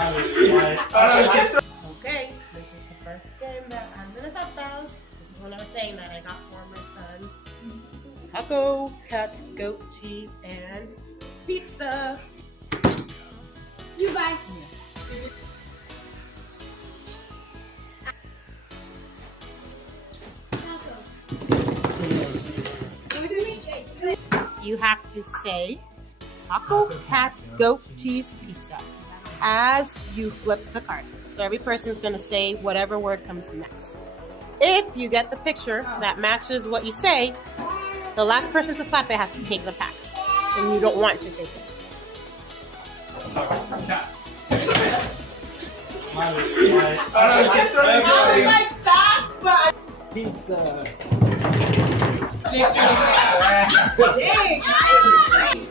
Okay, this is the first game that I'm gonna talk about. This is when I was saying that I got for my son taco, cat, goat, cheese, and pizza. You guys. You have to say taco, cat, goat, cheese, pizza as you flip the card. So every person's going to say whatever word comes next. If you get the picture that matches what you say, the last person to slap it has to take the pack. And you don't want to take it. I was like fast, but Pizza. dang.